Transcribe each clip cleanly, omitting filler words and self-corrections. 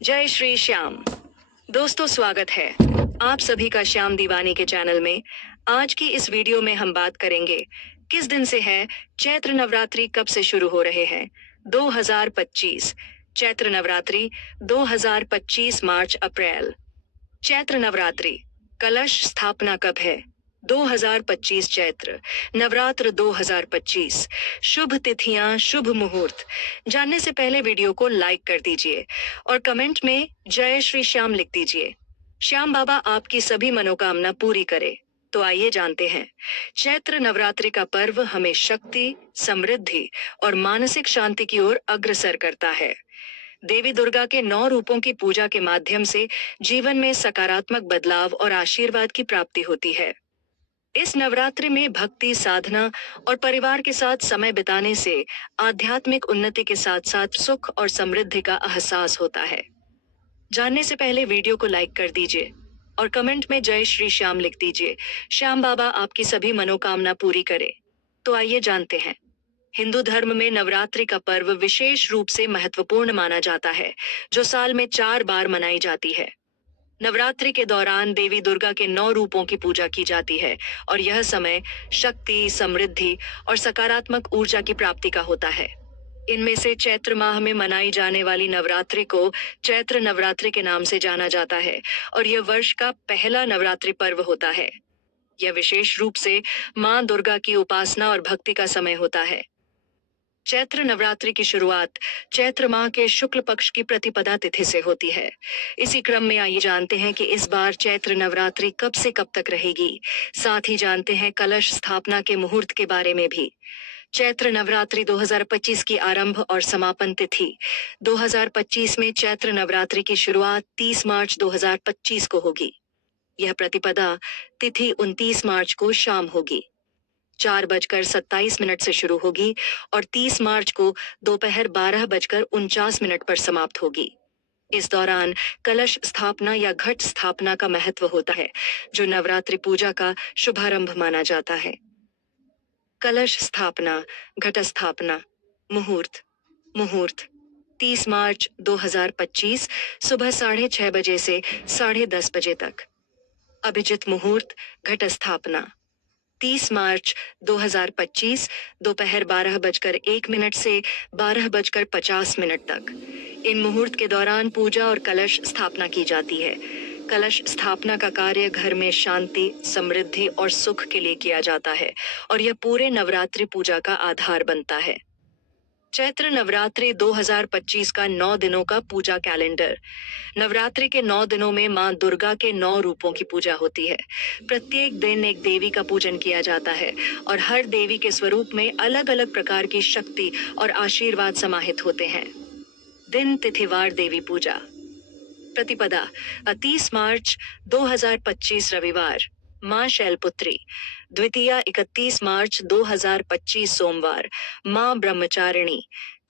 जय श्री श्याम। दोस्तों, स्वागत है आप सभी का श्याम दीवानी के चैनल में। आज की इस वीडियो में हम बात करेंगे किस दिन से है चैत्र नवरात्रि, कब से शुरू हो रहे हैं। 2025 चैत्र नवरात्रि 2025 मार्च अप्रैल। चैत्र नवरात्रि कलश स्थापना कब है? 2025 चैत्र नवरात्र 2025। शुभ तिथियां, शुभ मुहूर्त जानने से पहले वीडियो को लाइक कर दीजिए और कमेंट में जय श्री श्याम लिख दीजिए। श्याम बाबा आपकी सभी मनोकामना पूरी करे। तो आइए जानते हैं। चैत्र नवरात्रि का पर्व हमें शक्ति, समृद्धि और मानसिक शांति की ओर अग्रसर करता है। देवी दुर्गा के 9 रूपों की पूजा के माध्यम से जीवन में सकारात्मक बदलाव और आशीर्वाद की प्राप्ति होती है। इस नवरात्रि में भक्ति, साधना और परिवार के साथ समय बिताने से आध्यात्मिक उन्नति के साथ साथ सुख और समृद्धि का एहसास होता है। जानने से पहले वीडियो को लाइक कर दीजिए और कमेंट में जय श्री श्याम लिख दीजिए। श्याम बाबा आपकी सभी मनोकामना पूरी करे। तो आइए जानते हैं। हिंदू धर्म में नवरात्रि का पर्व विशेष रूप से महत्वपूर्ण माना जाता है, जो साल में 4 बार मनाई जाती है। नवरात्रि के दौरान देवी दुर्गा के 9 रूपों की पूजा की जाती है और यह समय शक्ति, समृद्धि और सकारात्मक ऊर्जा की प्राप्ति का होता है। इनमें से चैत्र माह में मनाई जाने वाली नवरात्रि को चैत्र नवरात्रि के नाम से जाना जाता है और यह वर्ष का पहला नवरात्रि पर्व होता है। यह विशेष रूप से मां दुर्गा की उपासना और भक्ति का समय होता है। चैत्र नवरात्रि की शुरुआत चैत्र माह के शुक्ल पक्ष की प्रतिपदा तिथि से होती है। इसी क्रम में आइए जानते हैं कि इस बार चैत्र नवरात्रि कब से कब तक रहेगी। साथ ही जानते हैं कलश स्थापना के मुहूर्त के बारे में भी। चैत्र नवरात्रि 2025 की आरंभ और समापन तिथि 2025 में चैत्र नवरात्रि की शुरुआत 30 मार्च 2025 को होगी। यह प्रतिपदा तिथि 29 मार्च को शाम होगी, 4:27 से शुरू होगी और 30 मार्च को दोपहर 12:49 पर समाप्त होगी। इस दौरान कलश स्थापना या घट स्थापना का महत्व होता है, जो नवरात्रि पूजा का शुभारंभ माना जाता है। कलश स्थापना, घट स्थापना, मुहूर्त। मुहूर्त 30 मार्च 2025 सुबह 6:30 बजे से 10:30 बजे तक। अभिजित मुहूर्त घट स्थापना 30 मार्च 2025 दोपहर 12:01 से 12:50 तक। इन मुहूर्त के दौरान पूजा और कलश स्थापना की जाती है। कलश स्थापना का कार्य घर में शांति, समृद्धि और सुख के लिए किया जाता है और यह पूरे नवरात्रि पूजा का आधार बनता है। चैत्र नवरात्रि 2025 का 9 दिनों का पूजा कैलेंडर। नवरात्रि के 9 दिनों में मां दुर्गा के 9 रूपों की पूजा होती है। प्रत्येक दिन एक देवी का पूजन किया जाता है और हर देवी के स्वरूप में अलग अलग प्रकार की शक्ति और आशीर्वाद समाहित होते हैं। दिन, तिथिवार देवी पूजा। प्रतिपदा 30 मार्च 2025 रविवार, मां शैलपुत्री। द्वितीया 31 मार्च 2025 सोमवार, मां ब्रह्मचारिणी।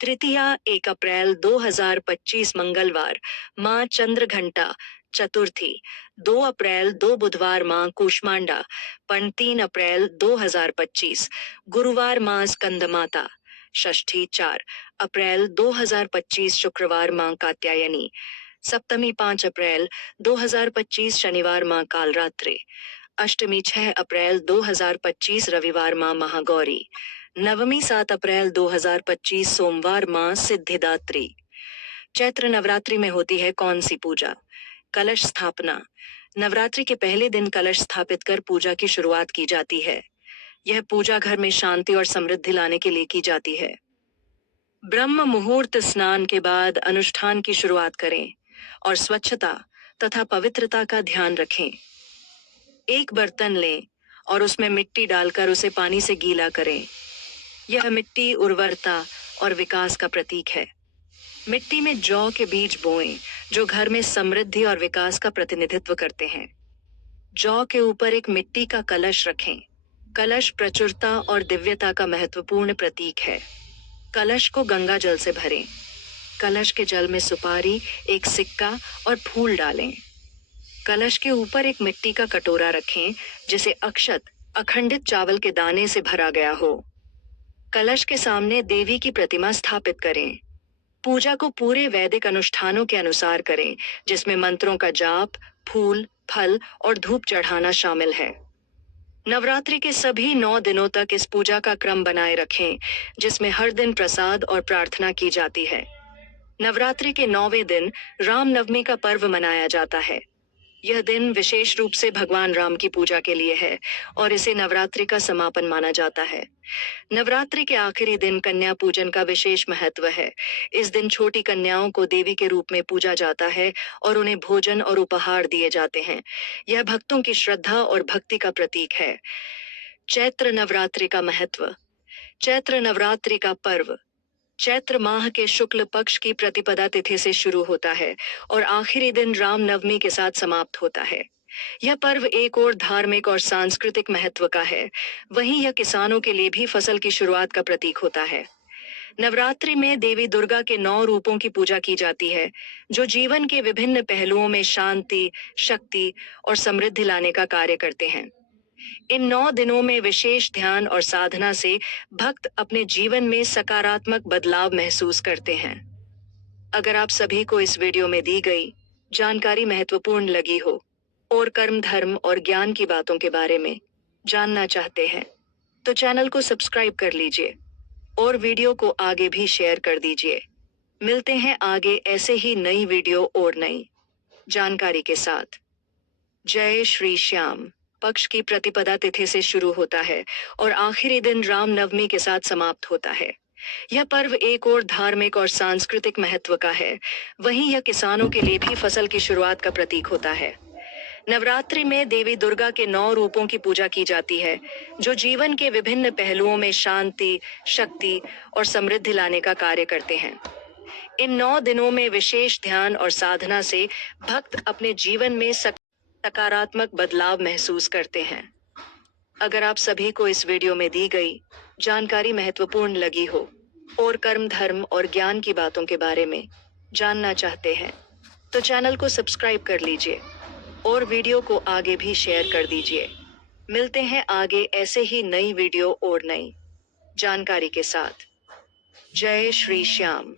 तृतीया 1 अप्रैल 2025 मंगलवार, मां चंद्रघंटा। चतुर्थी 2 अप्रैल 2 बुधवार, मां कूष्मांडा। 3 अप्रैल 2025 गुरुवार, मां स्कंदमाता। षष्ठी 4 अप्रैल 2025 शुक्रवार, मां कात्यायनी। सप्तमी 5 अप्रैल 2025 शनिवार, मां कालरात्रि। अष्टमी 6 अप्रैल 2025 रविवार, मां महागौरी। नवमी 7 अप्रैल 2025 सोमवार, मां सिद्धिदात्री। चैत्र नवरात्रि में होती है कौन सी पूजा? कलश स्थापना। नवरात्रि के पहले दिन कलश स्थापित कर पूजा की शुरुआत की जाती है। यह पूजा घर में शांति और समृद्धि लाने के लिए की जाती है। ब्रह्म मुहूर्त स्नान के बाद अनुष्ठान की शुरुआत करें और स्वच्छता तथा पवित्रता का ध्यान रखें। एक बर्तन लें और उसमें मिट्टी डालकर उसे पानी से गीला करें। यह मिट्टी उर्वरता और विकास का प्रतीक है। मिट्टी में जौ के बीज बोएं, जो घर में समृद्धि और विकास का प्रतिनिधित्व करते हैं। जौ के ऊपर एक मिट्टी का कलश रखें। कलश प्रचुरता और दिव्यता का महत्वपूर्ण प्रतीक है। कलश को गंगा जल से भरें। कलश के जल में सुपारी, एक सिक्का और फूल डालें। कलश के ऊपर एक मिट्टी का कटोरा रखें, जिसे अक्षत, अखंडित चावल के दाने से भरा गया हो। कलश के सामने देवी की प्रतिमा स्थापित करें। पूजा को पूरे वैदिक अनुष्ठानों के अनुसार करें, जिसमें मंत्रों का जाप, फूल, फल और धूप चढ़ाना शामिल है। नवरात्रि के सभी 9 दिनों तक इस पूजा का क्रम बनाए रखें, जिसमें हर दिन प्रसाद और प्रार्थना की जाती है। नवरात्रि के 9वें दिन रामनवमी का पर्व मनाया जाता है। यह दिन विशेष रूप से भगवान राम की पूजा के लिए है और इसे नवरात्रि का समापन माना जाता है। नवरात्रि के आखिरी दिन कन्या पूजन का विशेष महत्व है। इस दिन छोटी कन्याओं को देवी के रूप में पूजा जाता है और उन्हें भोजन और उपहार दिए जाते हैं। यह भक्तों की श्रद्धा और भक्ति का प्रतीक है। चैत्र नवरात्रि का महत्व। चैत्र नवरात्रि का पर्व चैत्र माह के शुक्ल पक्ष की प्रतिपदा तिथि से शुरू होता है और आखिरी दिन रामनवमी के साथ समाप्त होता है। यह पर्व एक और धार्मिक और सांस्कृतिक महत्व का है, वहीं यह किसानों के लिए भी फसल की शुरुआत का प्रतीक होता है। नवरात्रि में देवी दुर्गा के 9 रूपों की पूजा की जाती है, जो जीवन के विभिन्न पहलुओं में शांति, शक्ति और समृद्धि लाने का कार्य करते हैं। इन 9 दिनों में विशेष ध्यान और साधना से भक्त अपने जीवन में सकारात्मक बदलाव महसूस करते हैं। अगर आप सभी को इस वीडियो में दी गई जानकारी महत्वपूर्ण लगी हो और कर्म, धर्म और ज्ञान की बातों के बारे में जानना चाहते हैं, तो चैनल को सब्सक्राइब कर लीजिए और वीडियो को आगे भी शेयर कर दीजिए। मिलते हैं आगे ऐसे ही नई वीडियो और नई जानकारी के साथ। जय श्री श्याम। पक्ष की प्रतिपदा तिथि से शुरू होता है और आखिरी दिन रामनवमी के साथ समाप्त होता है। यह पर्व एक और धार्मिक और सांस्कृतिक महत्व का है, वहीं यह किसानों के लिए भी फसल की शुरुआत का प्रतीक होता है। नवरात्रि में देवी दुर्गा के 9 रूपों की पूजा की जाती है, जो जीवन के विभिन्न पहलुओं में शांति, शक्ति और समृद्धि लाने का कार्य करते हैं। इन 9 दिनों में विशेष ध्यान और साधना से भक्त अपने जीवन में सकारात्मक बदलाव महसूस करते हैं। अगर आप सभी को इस वीडियो में दी गई जानकारी महत्वपूर्ण लगी हो और कर्म, धर्म और ज्ञान की बातों के बारे में जानना चाहते हैं, तो चैनल को सब्सक्राइब कर लीजिए और वीडियो को आगे भी शेयर कर दीजिए। मिलते हैं आगे ऐसे ही नई वीडियो और नई जानकारी के साथ। जय श्री श्याम।